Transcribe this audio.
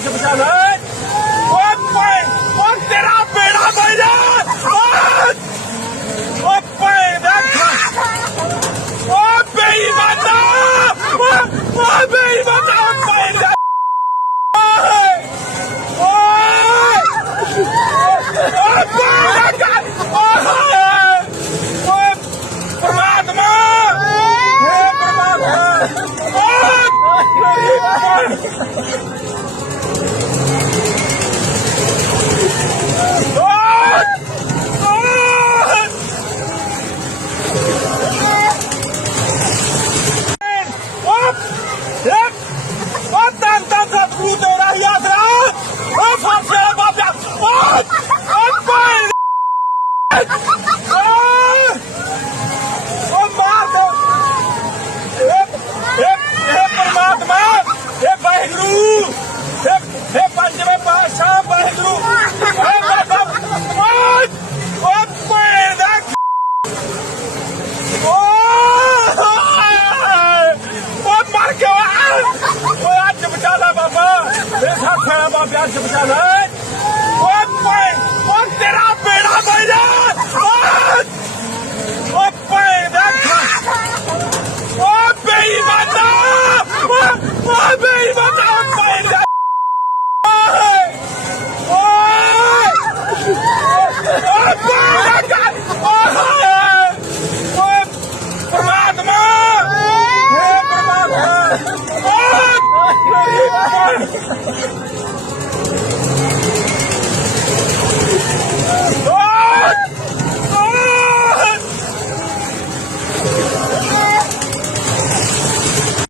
ਪਿਆਰ ਚ ਬਚਾ ਲੈ ਓਏ ਤੇਰਾ ਬੇੜਾ ਬੈਠਾ ਓ ਭੈਣ ਦਾ ਓ ਬੇਈਮਾਨਾ ਓ ਬੇਈਮਾਨਾ ਭੈਣ ਦਾ ਪਿਆਰ ਚ ਬਚਾ ਲੈ ਓਏ ਤੇਰਾ ਬੇੜਾ ਬੈਠਾ ਓ ਭੈਣ ਦਾ ਓ ਬੇਈਮਾਨਾ ਓ ਬੇਈਮਾਨਾ ਭੈਣ ਦਾ Permatma!